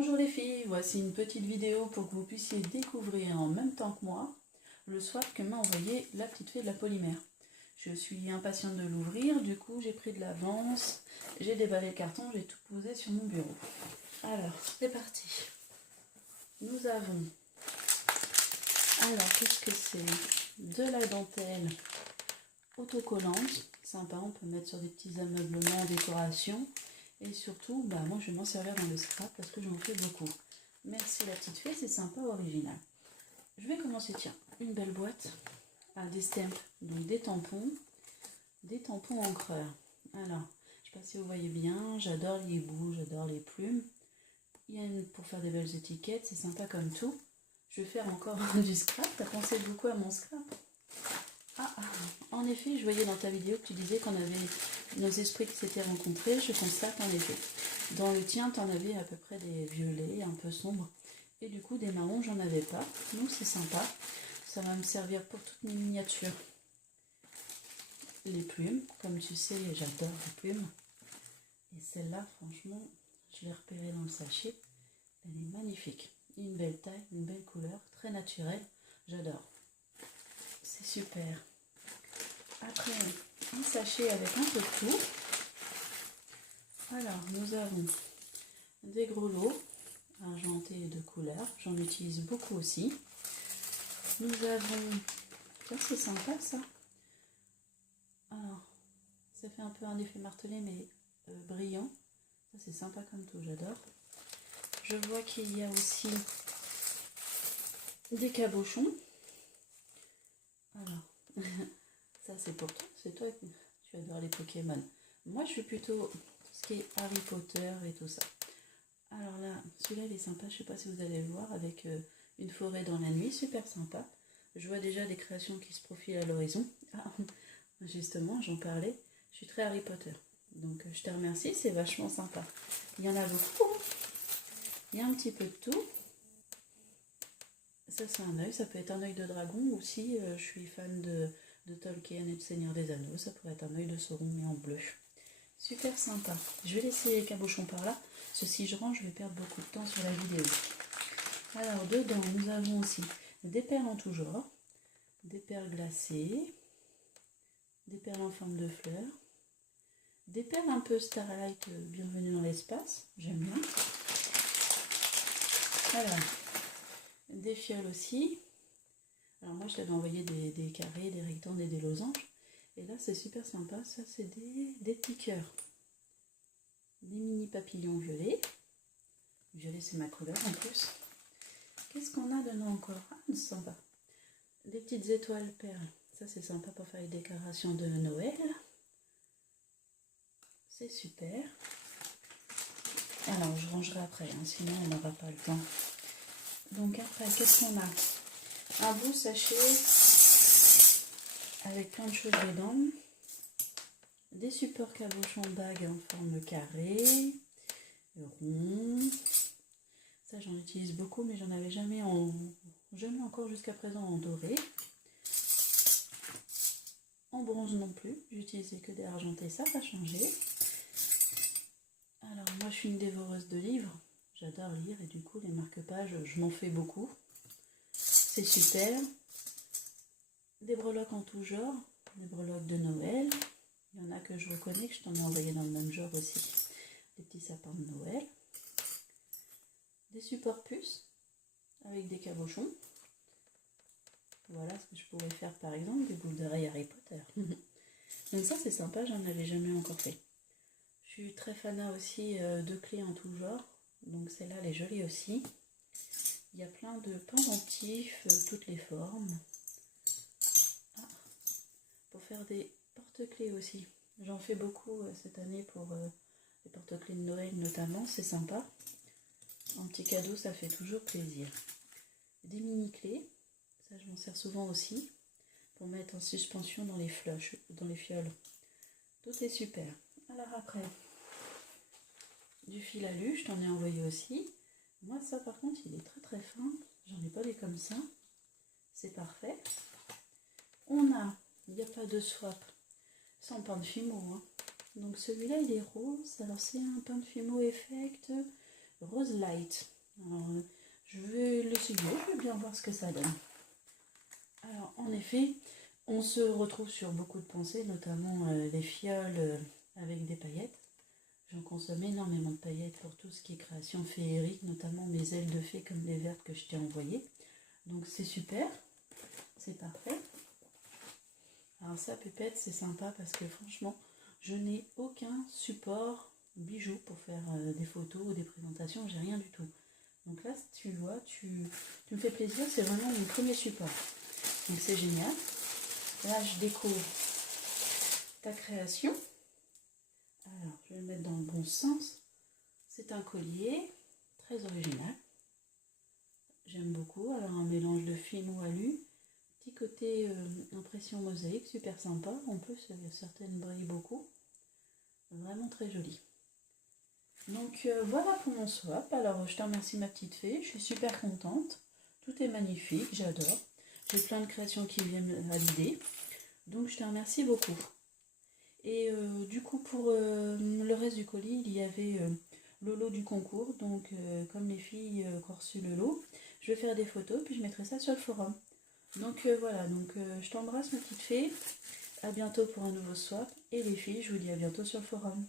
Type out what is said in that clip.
Bonjour les filles, voici une petite vidéo pour que vous puissiez découvrir en même temps que moi le swap que m'a envoyé la petite fée de la polymère. Je suis impatiente de l'ouvrir, du coup j'ai pris de l'avance, j'ai déballé le carton, j'ai tout posé sur mon bureau. Alors, c'est parti. Nous avons, alors qu'est-ce que c'est? De la dentelle autocollante, sympa, on peut mettre sur des petits ameublements en décoration. Et surtout, moi je vais m'en servir dans le scrap parce que j'en fais beaucoup. Merci la petite fée, c'est sympa, original. Je vais commencer, tiens, une belle boîte à des stamps, donc des tampons encreurs. Alors, je sais pas si vous voyez bien, j'adore les hiboux, j'adore les plumes. Il y a une pour faire des belles étiquettes, c'est sympa comme tout. Je vais faire encore du scrap, t'as pensé beaucoup à mon scrap? En effet, je voyais dans ta vidéo que tu disais qu'on avait nos esprits qui s'étaient rencontrés. Je constate en effet. Dans le tien, tu en avais à peu près des violets, un peu sombres. Et du coup, des marrons, j'en avais pas. Donc c'est sympa. Ça va me servir pour toutes mes miniatures. Les plumes, comme tu sais, j'adore les plumes. Et celle-là, franchement, je l'ai repérée dans le sachet. Elle est magnifique. Une belle taille, une belle couleur, très naturelle. J'adore. C'est super. Après, un sachet avec un peu de tout. Alors, nous avons des gros lots argentés de couleurs. J'en utilise beaucoup aussi. Nous avons... Tiens, c'est sympa ça. Alors, ça fait un peu un effet martelé, mais brillant. Ça, c'est sympa comme tout, j'adore. Je vois qu'il y a aussi des cabochons. Alors... Ça c'est pour toi, c'est toi qui tu adores les Pokémon. Moi je suis plutôt tout ce qui est Harry Potter et tout ça. Alors là, celui-là il est sympa, je sais pas si vous allez le voir, avec une forêt dans la nuit, super sympa. Je vois déjà des créations qui se profilent à l'horizon. Ah, justement, j'en parlais, je suis très Harry Potter. Donc je te remercie, c'est vachement sympa. Il y en a beaucoup. Il y a un petit peu de tout. Ça c'est un œil, ça peut être un œil de dragon ou si je suis fan de Tolkien et de Seigneur des Anneaux, ça pourrait être un œil de Sauron mais en bleu. Super sympa. Je vais laisser les cabochons par là, parce que si je range, je vais perdre beaucoup de temps sur la vidéo. Alors dedans, nous avons aussi des perles en tout genre, des perles glacées, des perles en forme de fleurs, des perles un peu Starlight, bienvenue dans l'espace, j'aime bien. Voilà. Des fioles aussi. Alors moi je t'avais envoyé des carrés, des rectangles et des losanges. Et là c'est super sympa, ça c'est des petits cœurs. Des mini papillons violets. Violet c'est ma couleur en plus. Qu'est-ce qu'on a dedans encore? Ah c'est sympa. Des petites étoiles perles. Ça c'est sympa pour faire les décorations de Noël. C'est super. Alors je rangerai après, hein, sinon on n'aura pas le temps. Donc après, qu'est-ce qu'on a? Un beau sachet avec plein de choses dedans. Des supports cabochons bagues en forme carré, rond. Ça j'en utilise beaucoup, mais j'en avais jamais encore jusqu'à présent en doré. En bronze non plus, j'utilisais que des argentés, ça va changer. Alors moi je suis une dévoreuse de livres. J'adore lire et du coup les marque-pages, je m'en fais beaucoup. C'est super. Des breloques en tout genre, des breloques de Noël. Il y en a que je reconnais, que je t'en ai envoyé dans le même genre aussi. Des petits sapins de Noël. Des supports puces avec des cabochons. Voilà ce que je pourrais faire par exemple, des boules d'oreilles Harry Potter. Donc ça c'est sympa, j'en avais jamais encore fait. Je suis très fanat aussi de clés en tout genre. Donc celle-là, elle est jolie aussi. Il y a plein de pendentifs, toutes les formes. Ah, pour faire des porte-clés aussi. J'en fais beaucoup cette année pour les porte-clés de Noël notamment, c'est sympa. Un petit cadeau, ça fait toujours plaisir. Des mini-clés, ça je m'en sers souvent aussi, pour mettre en suspension dans les floches, dans les fioles. Tout est super. Alors après, du fil alu, je t'en ai envoyé aussi. Moi ça par contre il est très très fin, j'en ai pas des comme ça, c'est parfait. On a, il n'y a pas de swap sans pain de fimo, hein. Donc celui-là il est rose, alors c'est un pain de fimo effect, Rose Light. Alors, je vais l'essayer, je vais bien voir ce que ça donne. Alors, en effet, on se retrouve sur beaucoup de pensées, notamment les fioles avec des paillettes. J'en consomme énormément de paillettes pour tout ce qui est création féerique, notamment mes ailes de fée comme les vertes que je t'ai envoyées. Donc c'est super, c'est parfait. Alors ça, Pépette, c'est sympa parce que franchement, je n'ai aucun support bijoux pour faire des photos ou des présentations, j'ai rien du tout. Donc là, tu vois, tu me fais plaisir, c'est vraiment mon premier support. Donc c'est génial. Là, je découvre ta création. Alors, je vais le mettre dans le bon sens. C'est un collier très original. J'aime beaucoup. Alors, un mélange de fine ou alu. Petit côté impression mosaïque, super sympa. En plus, certaines brillent beaucoup. Vraiment très joli. Donc, voilà pour mon swap. Alors, je te remercie, ma petite fée. Je suis super contente. Tout est magnifique, j'adore. J'ai plein de créations qui viennent à l'idée. Donc, je te remercie beaucoup. Et du coup, pour le reste du colis, il y avait le lot du concours. Donc, comme les filles ont reçu le lot, je vais faire des photos, puis je mettrai ça sur le forum. Donc, voilà. Donc, je t'embrasse, ma petite fée. À bientôt pour un nouveau swap. Et les filles, je vous dis à bientôt sur le forum.